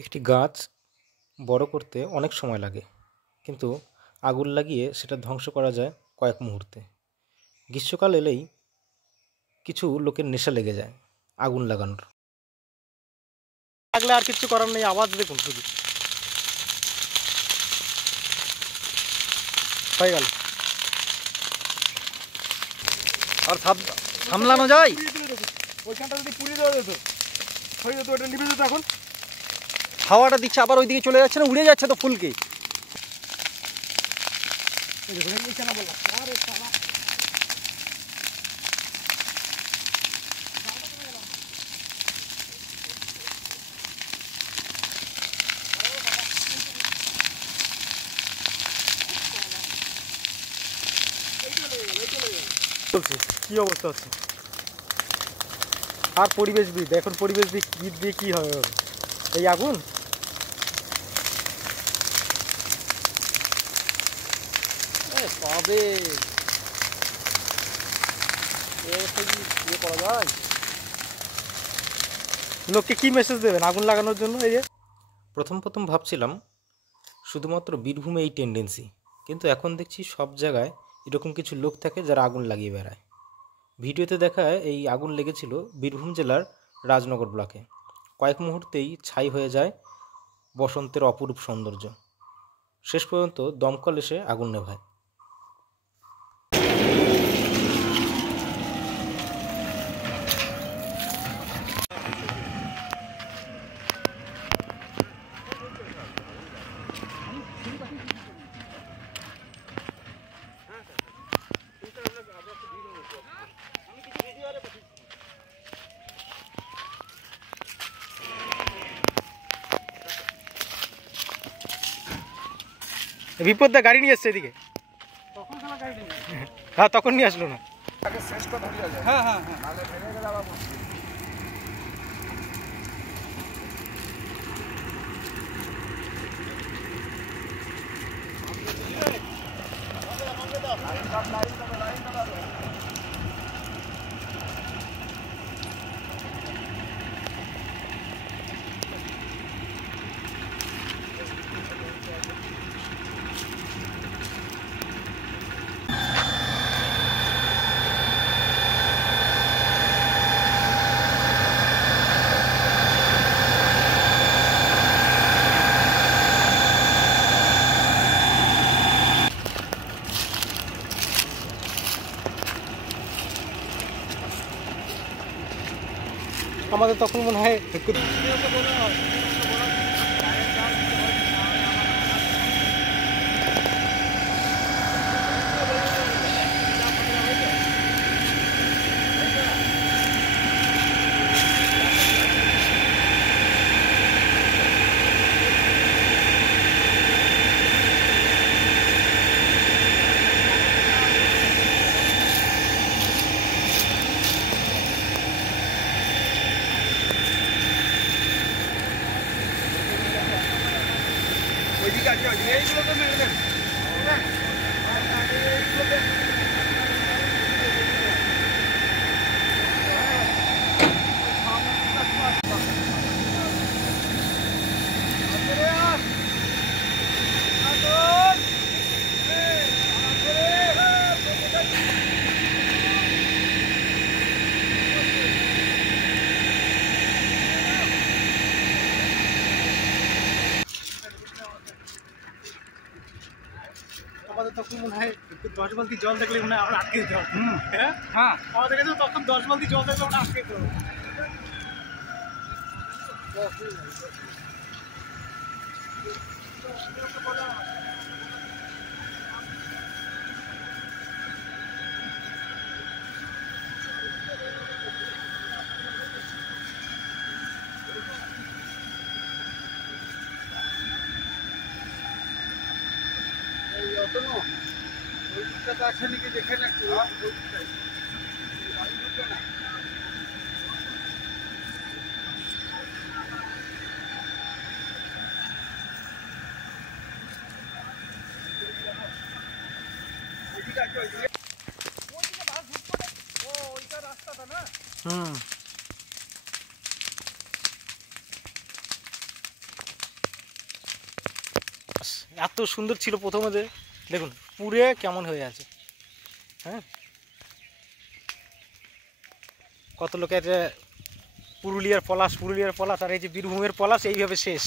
একটি গাছ বড় করতে অনেক সময় লাগে, কিন্তু আগুন লাগিয়ে সেটা ধ্বংস করা যায় কয়েক মুহূর্তে। গ্রীষ্মকাল এলেই কিছু লোকের নেশা লেগে যায় আগুন লাগানোর। লাগলে আর কিছু করার নেই, আওয়াজ দেখুন শুধু। হয়ে গেল, আর সামলানো যায়। ওইখানটা যদি পুড়িয়ে দেওয়া যেত, হয়ে যেত, ওটা নিভে যেত। এখন হাওয়াটা দিচ্ছে, আবার ওইদিকে চলে যাচ্ছে না, উড়ে যাচ্ছে তো ফুলকে। কি অবস্থা হচ্ছে। আর পরিবেশবিদ, এখন পরিবেশবিদ দিয়ে কি হবে এই আগুন। তবে লোককে কি মেসেজ দেবেন আগুন লাগানোর জন্য? এই যে প্রথম ভাবছিলাম শুধুমাত্র বীরভূমে এই টেন্ডেন্সি, কিন্তু এখন দেখছি সব জায়গায় এরকম কিছু লোক থাকে যারা আগুন লাগিয়ে বেড়ায়। ভিডিওতে দেখায় এই আগুন লেগেছিল বীরভূম জেলার রাজনগর ব্লকে। কয়েক মুহূর্তেই ছাই হয়ে যায় বসন্তের অপরূপ সৌন্দর্য। শেষ পর্যন্ত দমকল এসে আগুন নেভায়। বিপদটা গাড়ি নিয়ে এসছে এদিকে। হ্যাঁ, তখন নিয়ে আসলো না। হ্যাঁ হ্যাঁ আমাদের তখন মনে হয় এইগুলো তো মেরে দেন। আমাদের তখন মনে হয় 10 বালতি জল দেখলে মনে হয় আমরা আটকে দিতে হবে। হ্যাঁ, আমাদের কাছে তখন 10 বালতি জল দেখলে আমরা আটকে দিতে হবে। যেখানে রাস্তাটা না। পলাশ এত সুন্দর ছিল প্রথমে, যে দেখুন পুড়ে কেমন হয়ে আছে। হ্যাঁ, কত লোকের পুরুলিয়ার পলাশ, আর এই যে বীরভূমের পলাশ এইভাবে শেষ।